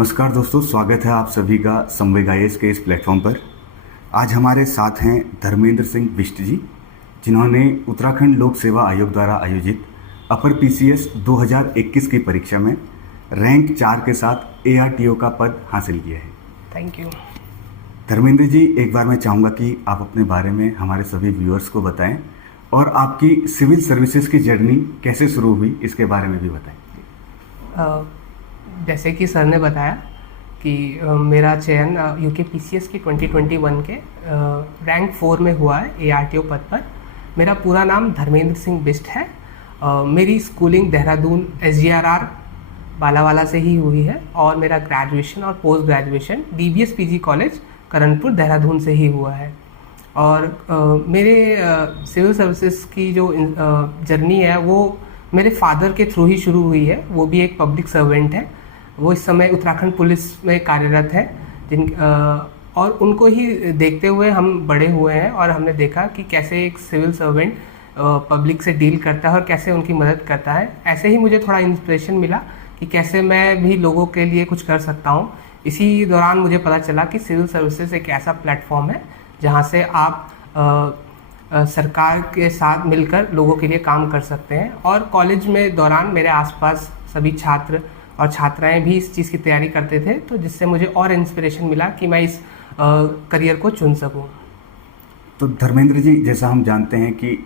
नमस्कार दोस्तों, स्वागत है आप सभी का संवेग आईएएस के इस प्लेटफॉर्म पर। आज हमारे साथ हैं धर्मेंद्र सिंह बिष्ट जी, जिन्होंने उत्तराखंड लोक सेवा आयोग द्वारा आयोजित अपर पीसीएस 2021 की परीक्षा में रैंक 4 के साथ एआरटीओ का पद हासिल किया है। Thank you. धर्मेंद्र जी, एक बार मैं चाहूँगा कि आप अपने बारे में हमारे सभी व्यूअर्स को बताएं और आपकी सिविल सर्विसेज की जर्नी कैसे शुरू हुई, इसके बारे में भी बताएं। जैसे कि सर ने बताया कि मेरा चयन यूके पीसीएस की 2021 के रैंक 4 में हुआ है एआरटीओ पद पर। मेरा पूरा नाम धर्मेंद्र सिंह बिष्ट है। मेरी स्कूलिंग देहरादून एसजीआरआर बालावाला से ही हुई है और मेरा ग्रेजुएशन और post graduation DBS PG college Karanpur Dehradun से ही हुआ है। और मेरे सिविल सर्विसेज की जो जर्नी है वो मेरे फादर के थ्रू ही शुरू हुई है। वो भी एक पब्लिक सर्वेंट है। वो इस समय उत्तराखंड पुलिस में कार्यरत है, और उनको ही देखते हुए हम बड़े हुए हैं और हमने देखा कि कैसे एक सिविल सर्वेंट पब्लिक से डील करता है और कैसे उनकी मदद करता है। ऐसे ही मुझे थोड़ा इंस्पिरेशन मिला कि कैसे मैं भी लोगों के लिए कुछ कर सकता हूँ। इसी दौरान मुझे पता चला कि सिविल सर्विसेज एक ऐसा प्लेटफॉर्म है जहाँ से आप सरकार के साथ मिलकर लोगों के लिए काम कर सकते हैं। और कॉलेज में दौरान मेरे आसपास सभी छात्र और छात्राएं भी इस चीज़ की तैयारी करते थे, तो जिससे मुझे और इंस्पिरेशन मिला कि मैं इस करियर को चुन सकूं। तो धर्मेंद्र जी, जैसा हम जानते हैं कि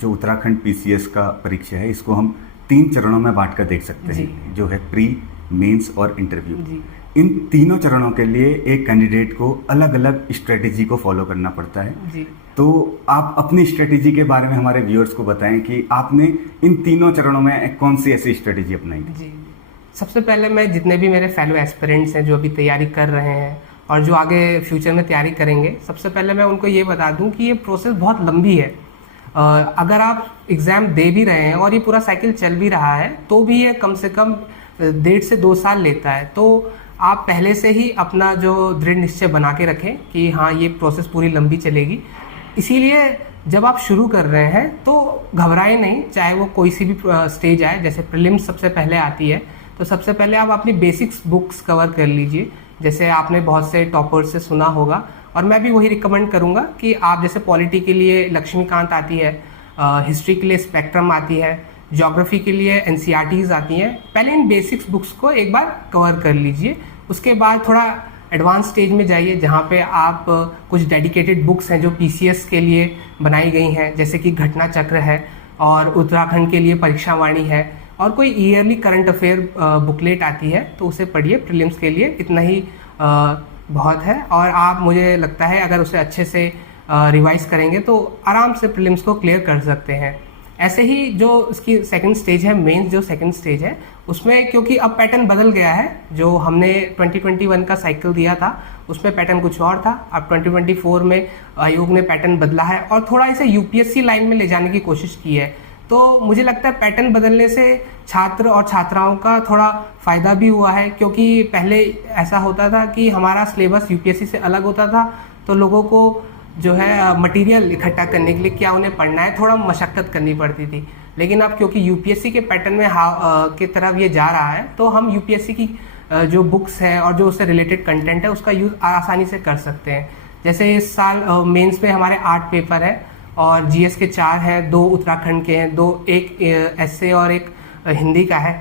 जो उत्तराखंड पीसीएस का परीक्षा है, इसको हम 3 चरणों में बांट कर देख सकते हैं, जो है प्री, मेंस और इंटरव्यू। इन तीनों चरणों के लिए एक कैंडिडेट को अलग अलग स्ट्रेटेजी को फॉलो करना पड़ता है जी। तो आप अपनी स्ट्रेटेजी के बारे में हमारे व्यूअर्स को बताएं कि आपने इन तीनों चरणों में कौन सी ऐसी स्ट्रेटेजी अपनाई थी। सबसे पहले मैं जितने भी मेरे फेलो एस्पिरेंट्स हैं जो अभी तैयारी कर रहे हैं और जो आगे फ्यूचर में तैयारी करेंगे, सबसे पहले मैं उनको ये बता दूं कि ये प्रोसेस बहुत लंबी है। अगर आप एग्ज़ाम दे भी रहे हैं और ये पूरा साइकिल चल भी रहा है तो भी ये कम से कम 1.5 से 2 साल लेता है। तो आप पहले से ही अपना जो दृढ़ निश्चय बना के रखें कि हाँ, ये प्रोसेस पूरी लंबी चलेगी। इसीलिए जब आप शुरू कर रहे हैं तो घबराएं नहीं, चाहे वो कोई सी भी स्टेज आए। जैसे प्रीलिम्स सबसे पहले आती है, तो सबसे पहले आप अपनी बेसिक्स बुक्स कवर कर लीजिए। जैसे आपने बहुत से टॉपर्स से सुना होगा, और मैं भी वही रिकमेंड करूँगा कि आप जैसे पॉलिटी के लिए लक्ष्मीकांत आती है, हिस्ट्री के लिए स्पेक्ट्रम आती है, ज्योग्राफी के लिए एनसीईआरटीज़ आती हैं। पहले इन बेसिक्स बुक्स को एक बार कवर कर लीजिए। उसके बाद थोड़ा एडवांस स्टेज में जाइए, जहाँ पे आप कुछ डेडिकेटेड बुक्स हैं जो पीसीएस के लिए बनाई गई हैं, जैसे कि घटना चक्र है और उत्तराखंड के लिए परीक्षा वाणी है, और कोई ईयरली करंट अफेयर बुकलेट आती है, तो उसे पढ़िए। प्रीलिम्स के लिए इतना ही बहुत है। और आप, मुझे लगता है, अगर उसे अच्छे से रिवाइज करेंगे तो आराम से प्रीलिम्स को क्लियर कर सकते हैं। ऐसे ही जो इसकी सेकंड स्टेज है, मेंस जो सेकंड स्टेज है, उसमें क्योंकि अब पैटर्न बदल गया है। जो हमने 2021 का साइकिल दिया था उसमें पैटर्न कुछ और था। अब 2024 में आयोग ने पैटर्न बदला है और थोड़ा इसे यूपीएससी लाइन में ले जाने की कोशिश की है। तो मुझे लगता है पैटर्न बदलने से छात्र और छात्राओं का थोड़ा फ़ायदा भी हुआ है, क्योंकि पहले ऐसा होता था कि हमारा सिलेबस यूपीएससी से अलग होता था, तो लोगों को जो है मटेरियल इकट्ठा करने के लिए क्या उन्हें पढ़ना है, थोड़ा मशक्क़त करनी पड़ती थी। लेकिन अब क्योंकि यूपीएससी के पैटर्न में की तरफ ये जा रहा है, तो हम यूपीएससी की जो बुक्स हैं और जो उससे रिलेटेड कंटेंट है उसका यूज़ आसानी से कर सकते हैं। जैसे इस साल मेंस में हमारे 8 पेपर है और जीएस के 4 हैं, 2 उत्तराखंड के हैं, 2 एक एसए और एक हिंदी का है।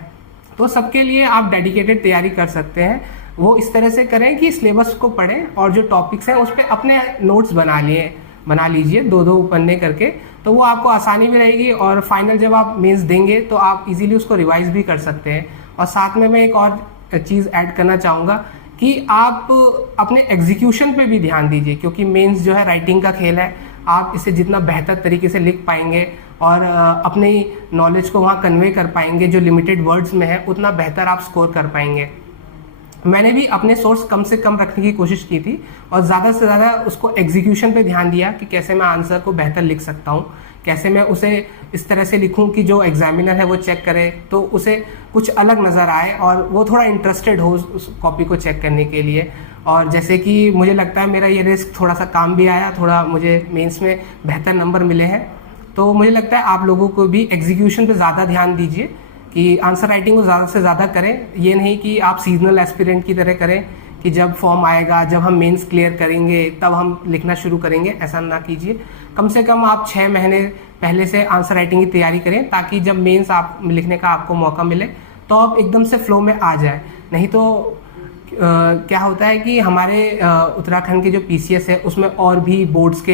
तो सबके लिए आप डेडिकेटेड तैयारी कर सकते हैं। वो इस तरह से करें कि सिलेबस को पढ़ें और जो टॉपिक्स हैं उस पर अपने नोट्स बना लीजिए 2-2 पन्ने करके, तो वो आपको आसानी भी रहेगी। और फाइनल जब आप मेंस देंगे तो आप इजीली उसको रिवाइज भी कर सकते हैं। और साथ में मैं एक और चीज़ ऐड करना चाहूँगा कि आप अपने एग्जीक्यूशन पे भी ध्यान दीजिए, क्योंकि मेंस जो है राइटिंग का खेल है। आप इसे जितना बेहतर तरीके से लिख पाएंगे और अपनी नॉलेज को वहाँ कन्वे कर पाएंगे जो लिमिटेड वर्ड्स में है, उतना बेहतर आप स्कोर कर पाएंगे। मैंने भी अपने सोर्स कम से कम रखने की कोशिश की थी और ज़्यादा से ज़्यादा उसको एग्जीक्यूशन पे ध्यान दिया कि कैसे मैं आंसर को बेहतर लिख सकता हूँ, कैसे मैं उसे इस तरह से लिखूँ कि जो एग्जामिनर है वो चेक करे तो उसे कुछ अलग नज़र आए और वो थोड़ा इंटरेस्टेड हो उस कॉपी को चेक करने के लिए। और जैसे कि मुझे लगता है मेरा ये रिस्क थोड़ा सा काम भी आया, थोड़ा मुझे मेंस में बेहतर नंबर मिले हैं। तो मुझे लगता है आप लोगों को भी एग्जीक्यूशन पे ज़्यादा ध्यान दीजिए, कि आंसर राइटिंग को ज़्यादा से ज़्यादा करें। ये नहीं कि आप सीजनल एस्पिरेंट की तरह करें कि जब फॉर्म आएगा, जब हम मेंस क्लियर करेंगे तब हम लिखना शुरू करेंगे, ऐसा ना कीजिए। कम से कम आप 6 महीने पहले से आंसर राइटिंग की तैयारी करें, ताकि जब मेंस आप लिखने का आपको मौका मिले तो आप एकदम से फ्लो में आ जाए। नहीं तो क्या होता है कि हमारे उत्तराखंड के जो पीसीएस है उसमें और भी बोर्ड्स के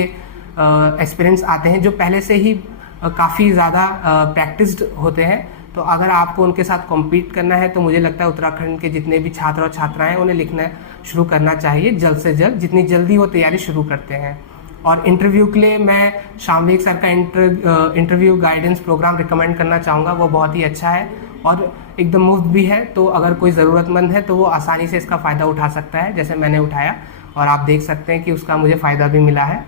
एस्पिरेंट्स आते हैं जो पहले से ही काफ़ी ज़्यादा प्रैक्टिस्ड होते हैं। तो अगर आपको उनके साथ कॉम्पीट करना है तो मुझे लगता है उत्तराखंड के जितने भी छात्र और छात्राएं हैं उन्हें लिखना शुरू करना चाहिए जल्द से जल्द, जितनी जल्दी वो तैयारी शुरू करते हैं। और इंटरव्यू के लिए मैं शामलीक सर का इंटरव्यू गाइडेंस प्रोग्राम रिकमेंड करना चाहूँगा। वो बहुत ही अच्छा है और एकदम मुफ्त भी है, तो अगर कोई ज़रूरतमंद है तो वो आसानी से इसका फ़ायदा उठा सकता है, जैसे मैंने उठाया, और आप देख सकते हैं कि उसका मुझे फ़ायदा भी मिला है।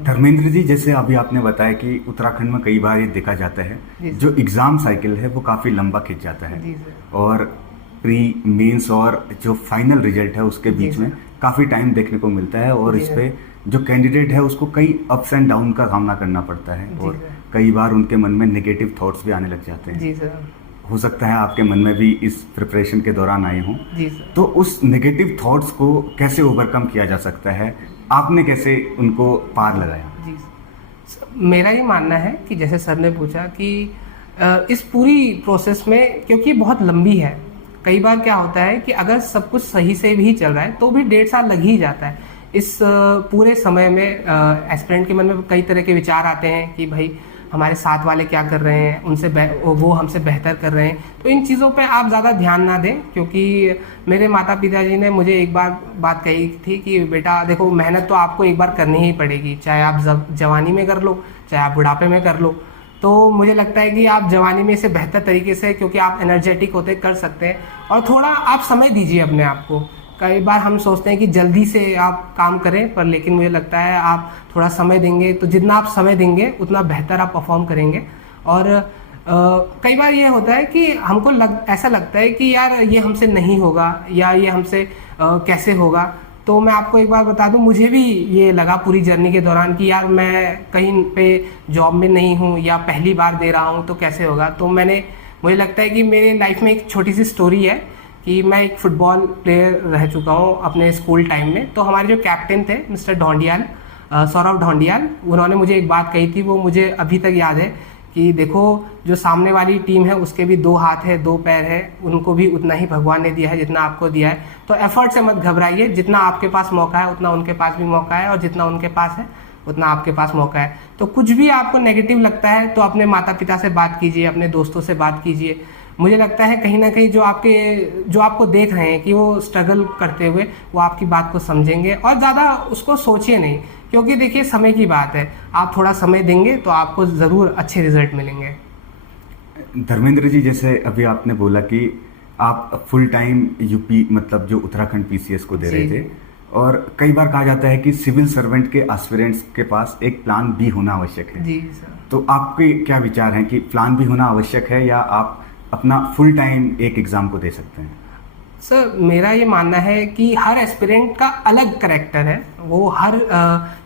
धर्मेंद्र जी, जैसे अभी आपने बताया कि उत्तराखंड में कई बार ये देखा जाता है जो एग्ज़ाम साइकिल है वो काफ़ी लंबा खिंच जाता है और प्री मेंस और जो फाइनल रिजल्ट है उसके बीच में काफ़ी टाइम देखने को मिलता है और इस पे जो कैंडिडेट है उसको कई अप्स एंड डाउन का सामना करना पड़ता है और कई बार उनके मन में नेगेटिव थॉट्स भी आने लग जाते हैं। जी सर। हो सकता है आपके मन में भी इस प्रिपरेशन के दौरान आए हों। जी सर। तो उस नेगेटिव थॉट्स को कैसे ओवरकम किया जा सकता है, आपने कैसे उनको पार लगाया? जी सर, मेरा ये मानना है कि जैसे सर ने पूछा कि इस पूरी प्रोसेस में, क्योंकि बहुत लंबी है, कई बार क्या होता है कि अगर सब कुछ सही से भी चल रहा है तो भी 1.5 साल लग ही जाता है। इस पूरे समय में एस्पिरेंट के मन में कई तरह के विचार आते हैं कि भाई हमारे साथ वाले क्या कर रहे हैं, उनसे वो हमसे बेहतर कर रहे हैं। तो इन चीज़ों पे आप ज़्यादा ध्यान ना दें, क्योंकि मेरे माता पिताजी ने मुझे एक बार बात कही थी कि बेटा देखो, मेहनत तो आपको एक बार करनी ही पड़ेगी, चाहे आप जवानी में कर लो चाहे आप बुढ़ापे में कर लो। तो मुझे लगता है कि आप जवानी में इसे बेहतर तरीके से, क्योंकि आप एनर्जेटिक होते कर सकते हैं, और थोड़ा आप समय दीजिए अपने आप को। कई बार हम सोचते हैं कि जल्दी से आप काम करें, पर लेकिन मुझे लगता है आप थोड़ा समय देंगे तो जितना आप समय देंगे उतना बेहतर आप परफॉर्म करेंगे। और कई बार ये होता है कि हमको ऐसा लगता है कि यार ये हमसे नहीं होगा या ये हमसे कैसे होगा। तो मैं आपको एक बार बता दूं, मुझे भी ये लगा पूरी जर्नी के दौरान कि यार मैं कहीं पे जॉब में नहीं हूँ या पहली बार दे रहा हूँ तो कैसे होगा। तो मुझे लगता है कि मेरे लाइफ में एक छोटी सी स्टोरी है कि मैं एक फुटबॉल प्लेयर रह चुका हूँ अपने स्कूल टाइम में। तो हमारे जो कैप्टन थे मिस्टर ढोंडियाल, सौरभ ढोंडियाल, उन्होंने मुझे एक बात कही थी, वो मुझे अभी तक याद है कि देखो, जो सामने वाली टीम है उसके भी 2 हाथ है 2 पैर है, उनको भी उतना ही भगवान ने दिया है जितना आपको दिया है। तो एफर्ट से मत घबराइए, जितना आपके पास मौका है उतना उनके पास भी मौका है, और जितना उनके पास है उतना आपके पास मौका है। तो कुछ भी आपको नेगेटिव लगता है तो अपने माता पिता से बात कीजिए, अपने दोस्तों से बात कीजिए। मुझे लगता है कहीं ना कहीं जो आपको देख रहे हैं कि वो स्ट्रगल करते हुए, वो आपकी बात को समझेंगे, और ज़्यादा उसको सोचिए नहीं, क्योंकि देखिए समय की बात है, आप थोड़ा समय देंगे तो आपको ज़रूर अच्छे रिजल्ट मिलेंगे। धर्मेंद्र जी, जैसे अभी आपने बोला कि आप फुल टाइम यूपी मतलब जो उत्तराखंड पीसीएस को दे रहे थे, और कई बार कहा जाता है कि सिविल सर्वेंट के एस्पिरेंट्स के पास एक प्लान बी होना आवश्यक है। जी सर। तो आपके क्या विचार हैं कि प्लान बी होना आवश्यक है या आप अपना फुल टाइम एक एग्जाम को दे सकते हैं? सर, मेरा ये मानना है कि हर एस्पिरेंट का अलग कैरेक्टर है, वो हर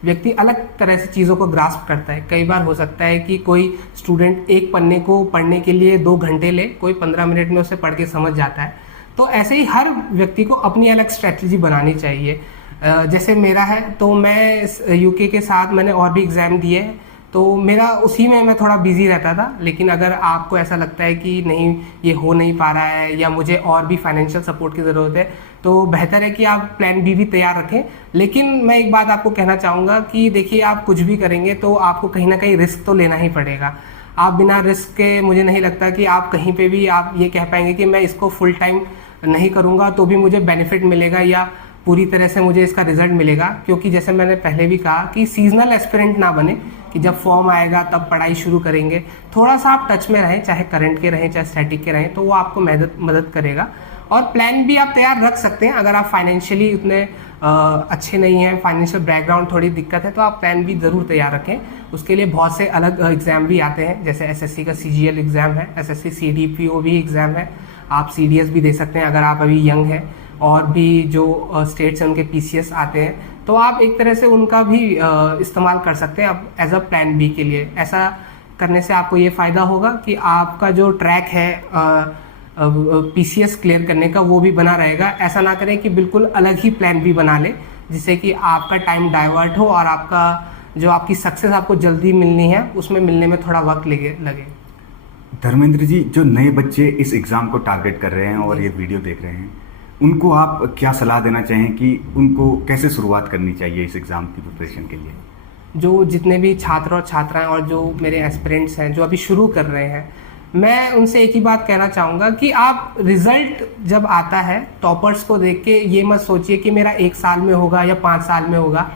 व्यक्ति अलग तरह से चीज़ों को ग्रास्प करता है। कई बार हो सकता है कि कोई स्टूडेंट एक पन्ने को पढ़ने के लिए 2 घंटे ले, कोई 15 मिनट में उसे पढ़ के समझ जाता है। तो ऐसे ही हर व्यक्ति को अपनी अलग स्ट्रेटजी बनानी चाहिए। जैसे मेरा है, तो मैं यूके के साथ मैंने और भी एग्ज़ाम दिए, तो मेरा उसी में मैं थोड़ा बिजी रहता था। लेकिन अगर आपको ऐसा लगता है कि नहीं, ये हो नहीं पा रहा है या मुझे और भी फाइनेंशियल सपोर्ट की ज़रूरत है, तो बेहतर है कि आप प्लान बी भी तैयार रखें। लेकिन मैं एक बात आपको कहना चाहूँगा कि देखिए, आप कुछ भी करेंगे तो आपको कहीं ना कहीं रिस्क तो लेना ही पड़ेगा। आप बिना रिस्क के, मुझे नहीं लगता कि आप कहीं पे भी आप ये कह पाएंगे कि मैं इसको फुल टाइम नहीं करूँगा तो भी मुझे बेनिफिट मिलेगा या पूरी तरह से मुझे इसका रिजल्ट मिलेगा। क्योंकि जैसे मैंने पहले भी कहा कि सीजनल एस्पिरेंट ना बने कि जब फॉर्म आएगा तब पढ़ाई शुरू करेंगे। थोड़ा सा आप टच में रहें, चाहे करंट के रहें चाहे स्टैटिक के रहें, तो वो आपको मदद करेगा। और प्लान भी आप तैयार रख सकते हैं। अगर आप फाइनेंशियली उतने अच्छे नहीं हैं, फाइनेंशियल बैकग्राउंड थोड़ी दिक्कत है, तो आप प्लान भी ज़रूर तैयार रखें। उसके लिए बहुत से अलग एग्ज़ाम भी आते हैं, जैसे एसएससी का सीजीएल एग्ज़ाम है, एसएससी सीडीपीओ भी एग्ज़ाम है, आप सीडीएस भी दे सकते हैं अगर आप अभी यंग हैं। और भी जो स्टेट्स हैं उनके पीसीएस आते हैं, तो आप एक तरह से उनका भी इस्तेमाल कर सकते हैं अब एज अ प्लान बी के लिए। ऐसा करने से आपको ये फ़ायदा होगा कि आपका जो ट्रैक है पीसीएस क्लियर करने का वो भी बना रहेगा। ऐसा ना करें कि बिल्कुल अलग ही प्लान भी बना ले जिससे कि आपका टाइम डाइवर्ट हो और आपका जो आपकी सक्सेस आपको जल्दी मिलनी है उसमें मिलने में थोड़ा वक्त लगे। धर्मेंद्र जी, जो नए बच्चे इस एग्ज़ाम को टारगेट कर रहे हैं और ये वीडियो देख रहे हैं, उनको आप क्या सलाह देना चाहें कि उनको कैसे शुरुआत करनी चाहिए इस एग्ज़ाम की प्रिपरेशन के लिए? जो जितने भी छात्र और छात्राएं और जो मेरे एस्पिरेंट्स हैं जो अभी शुरू कर रहे हैं, मैं उनसे एक ही बात कहना चाहूँगा कि आप रिजल्ट जब आता है टॉपर्स को देख के ये मत सोचिए कि मेरा 1 साल में होगा या 5 साल में होगा।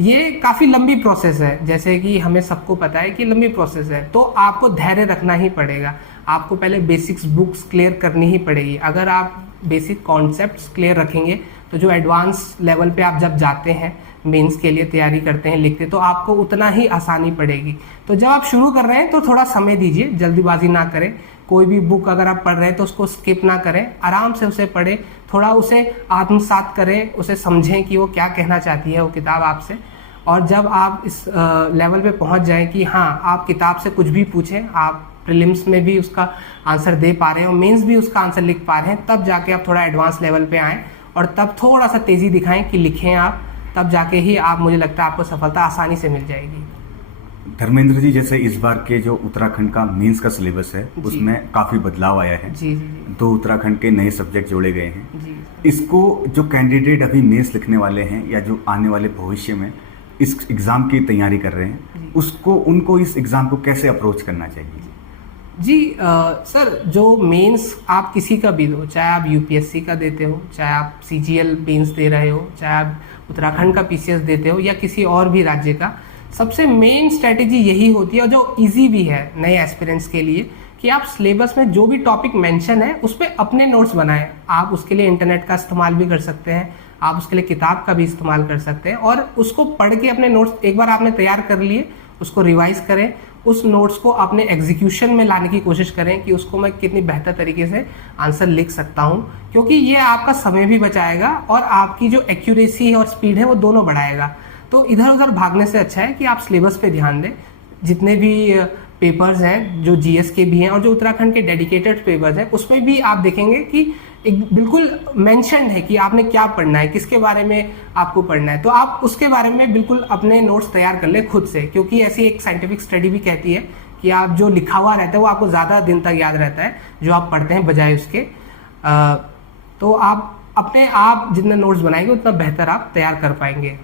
ये काफ़ी लंबी प्रोसेस है, जैसे कि हमें सबको पता है कि लंबी प्रोसेस है, तो आपको धैर्य रखना ही पड़ेगा। आपको पहले बेसिक्स बुक्स क्लियर करनी ही पड़ेगी। अगर आप बेसिक कॉन्सेप्ट्स क्लियर रखेंगे तो जो एडवांस लेवल पे आप जब जाते हैं मेंस के लिए तैयारी करते हैं, लिखते, तो आपको उतना ही आसानी पड़ेगी। तो जब आप शुरू कर रहे हैं तो थोड़ा समय दीजिए, जल्दीबाजी ना करें। कोई भी बुक अगर आप पढ़ रहे हैं तो उसको स्किप ना करें, आराम से उसे पढ़ें, थोड़ा उसे आत्मसात करें, उसे समझें कि वो क्या कहना चाहती है वो किताब आपसे। और जब आप इस लेवल पे पहुंच जाएं कि हाँ आप किताब से कुछ भी पूछें, आप प्रीलिम्स में भी उसका आंसर दे पा रहे हैं और मेंस भी उसका आंसर लिख पा रहे हैं, तब जाके आप थोड़ा एडवांस लेवल पे आएँ और तब थोड़ा सा तेज़ी दिखाएं कि लिखें आप, तब जाके ही आप, मुझे लगता है आपको सफलता आसानी से मिल जाएगी। धर्मेंद्र जी, जैसे इस बार के जो उत्तराखंड का मेंस का सिलेबस है उसमें काफ़ी बदलाव आया है। जी जी। 2 उत्तराखंड के नए सब्जेक्ट जोड़े गए हैं जी। इसको जो कैंडिडेट अभी मेंस लिखने वाले हैं या जो आने वाले भविष्य में इस एग्ज़ाम की तैयारी कर रहे हैं, उनको इस एग्ज़ाम को कैसे अप्रोच करना चाहिए? जी सर, जो मेंस आप किसी का भी दो, चाहे आप यूपीएससी का देते हो, चाहे आप सीजीएल मेंस दे रहे हो, चाहे आप उत्तराखंड का पीसीएस देते हो या किसी और भी राज्य का, सबसे मेन स्ट्रेटेजी यही होती है और जो इजी भी है नए एस्पिरेंट्स के लिए कि आप सिलेबस में जो भी टॉपिक मेंशन है उस पर अपने नोट्स बनाएं। आप उसके लिए इंटरनेट का इस्तेमाल भी कर सकते हैं, आप उसके लिए किताब का भी इस्तेमाल कर सकते हैं और उसको पढ़ के अपने नोट्स एक बार आपने तैयार कर लिए उसको रिवाइज करें, उस नोट्स को अपने एग्जीक्यूशन में लाने की कोशिश करें कि उसको मैं कितनी बेहतर तरीके से आंसर लिख सकता हूं, क्योंकि ये आपका समय भी बचाएगा और आपकी जो एक्यूरेसी और स्पीड है वो दोनों बढ़ाएगा। तो इधर उधर भागने से अच्छा है कि आप सिलेबस पे ध्यान दें। जितने भी पेपर्स हैं जो जीएस के भी हैं और जो उत्तराखंड के डेडिकेटेड पेपर्स हैं उसमें भी आप देखेंगे कि एक बिल्कुल मेंशन्ड है कि आपने क्या पढ़ना है, किसके बारे में आपको पढ़ना है, तो आप उसके बारे में बिल्कुल अपने नोट्स तैयार कर लें खुद से, क्योंकि ऐसी एक साइंटिफिक स्टडी भी कहती है कि आप जो लिखा हुआ रहता है वो आपको ज़्यादा दिन तक याद रहता है जो आप पढ़ते हैं बजाय उसके। तो आप अपने आप जितने नोट्स बनाएंगे उतना बेहतर आप तैयार कर पाएंगे।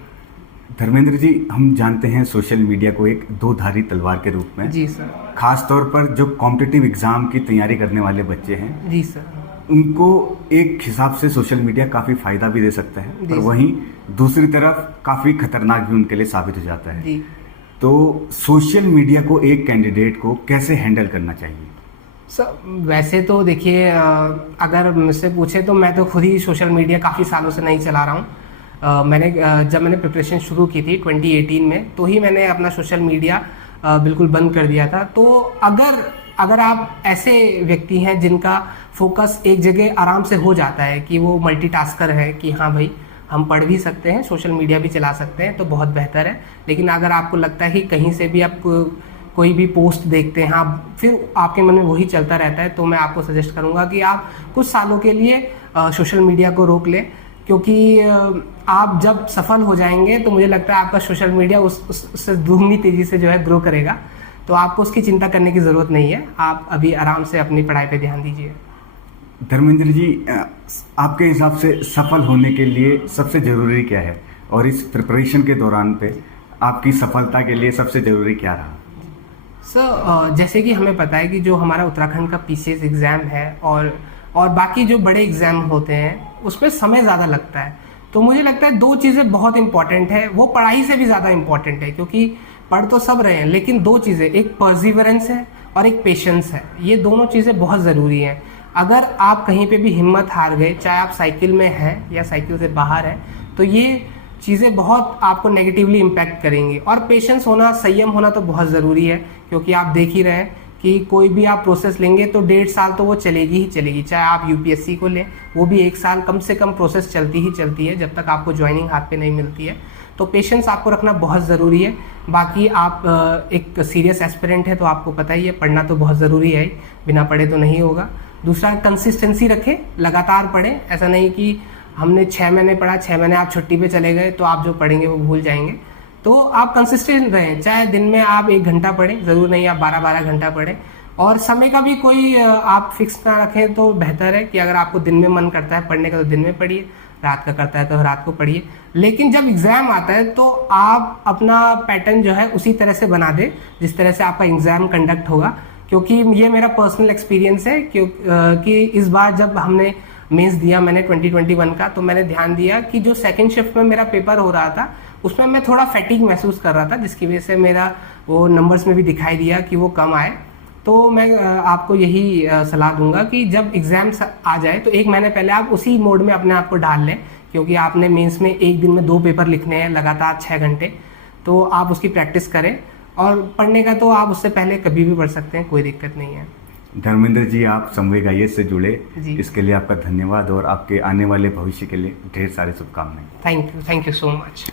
धर्मेंद्र जी, हम जानते हैं सोशल मीडिया को एक 2-धारी तलवार के रूप में। जी सर। खास तौर पर जो कॉम्पिटिटिव एग्जाम की तैयारी करने वाले बच्चे हैं, जी सर, उनको एक हिसाब से सोशल मीडिया काफ़ी फायदा भी दे सकता है, पर वहीं दूसरी तरफ काफ़ी खतरनाक भी उनके लिए साबित हो जाता है। जी। तो सोशल मीडिया को एक कैंडिडेट को कैसे हैंडल करना चाहिए? सर वैसे तो देखिए, अगर मुझसे पूछे तो मैं तो खुद ही सोशल मीडिया काफ़ी सालों से नहीं चला रहा हूँ। जब मैंने प्रिपरेशन शुरू की थी 2018 में, तो ही मैंने अपना सोशल मीडिया बिल्कुल बंद कर दिया था। तो अगर आप ऐसे व्यक्ति हैं जिनका फोकस एक जगह आराम से हो जाता है कि वो मल्टीटास्कर है कि हाँ भाई हम पढ़ भी सकते हैं, सोशल मीडिया भी चला सकते हैं, तो बहुत बेहतर है। लेकिन अगर आपको लगता है कि कहीं से भी आप कोई भी पोस्ट देखते हैं, हाँ फिर आपके मन में वही चलता रहता है, तो मैं आपको सजेस्ट करूँगा कि आप कुछ सालों के लिए सोशल मीडिया को रोक लें, क्योंकि आप जब सफल हो जाएंगे तो मुझे लगता है आपका सोशल मीडिया उससे दुगनी तेज़ी से जो है ग्रो करेगा। तो आपको उसकी चिंता करने की ज़रूरत नहीं है, आप अभी आराम से अपनी पढ़ाई पे ध्यान दीजिए। धर्मेंद्र जी, आपके हिसाब से सफल होने के लिए सबसे ज़रूरी क्या है, और इस प्रिपरेशन के दौरान पे आपकी सफलता के लिए सबसे ज़रूरी क्या रहा? सर जैसे कि हमें पता है कि जो हमारा उत्तराखंड का पीसीएस एग्ज़ाम है और बाकी जो बड़े एग्ज़ाम होते हैं उसमें समय ज़्यादा लगता है। तो मुझे लगता है 2 चीज़ें बहुत इंपॉर्टेंट है, वो पढ़ाई से भी ज़्यादा इंपॉर्टेंट है, क्योंकि पढ़ तो सब रहे हैं लेकिन 2 चीज़ें, एक परसिवरेंस है और एक पेशेंस है। ये दोनों चीज़ें बहुत ज़रूरी हैं। अगर आप कहीं पे भी हिम्मत हार गए, चाहे आप साइकिल में हैं या साइकिल से बाहर हैं, तो ये चीज़ें बहुत आपको नेगेटिवली इम्पैक्ट करेंगी। और पेशेंस होना, संयम होना तो बहुत ज़रूरी है, क्योंकि आप देख ही रहे हैं कि कोई भी आप प्रोसेस लेंगे तो 1.5 साल तो वो चलेगी ही चलेगी। चाहे आप यूपीएससी को लें, वो भी 1 साल कम से कम प्रोसेस चलती ही चलती है जब तक आपको ज्वाइनिंग हाथ पे नहीं मिलती है। तो पेशेंस आपको रखना बहुत ज़रूरी है। बाकी आप एक सीरियस एस्पिरेंट है तो आपको पता ही है पढ़ना तो बहुत ज़रूरी है, बिना पढ़े तो नहीं होगा। दूसरा, कंसिस्टेंसी रखें, लगातार पढ़ें। ऐसा नहीं कि हमने 6 महीने पढ़ा, 6 महीने आप छुट्टी पे चले गए तो आप जो पढ़ेंगे वो भूल जाएंगे। तो आप कंसिस्टेंट रहें, चाहे दिन में आप 1 घंटा पढ़ें, ज़रूर नहीं आप 12-12 घंटा पढ़ें। और समय का भी कोई आप फिक्स ना रखें तो बेहतर है कि अगर आपको दिन में मन करता है पढ़ने का तो दिन में पढ़िए, रात का करता है तो रात को पढ़िए। लेकिन जब एग्ज़ाम आता है तो आप अपना पैटर्न जो है उसी तरह से बना दें जिस तरह से आपका एग्ज़ाम कंडक्ट होगा। क्योंकि ये मेरा पर्सनल एक्सपीरियंस है कि इस बार जब हमने मेंस दिया मैंने 2021 का, तो मैंने ध्यान दिया कि जो सेकंड शिफ्ट में मेरा पेपर हो रहा था उसमें मैं थोड़ा फैटिग महसूस कर रहा था, जिसकी वजह से मेरा वो नंबर्स में भी दिखाई दिया कि वो कम आए। तो मैं आपको यही सलाह दूंगा कि जब एग्ज़ाम आ जाए तो 1 महीने पहले आप उसी मोड में अपने आप को डाल लें, क्योंकि आपने मेंस में एक दिन में 2 पेपर लिखने हैं लगातार 6 घंटे, तो आप उसकी प्रैक्टिस करें। और पढ़ने का तो आप उससे पहले कभी भी पढ़ सकते हैं, कोई दिक्कत नहीं है। धर्मेंद्र जी, आप समवेग IAS से जुड़े, जी। इसके लिए आपका धन्यवाद और आपके आने वाले भविष्य के लिए ढेर सारी शुभकामनाएं। Thank you so much.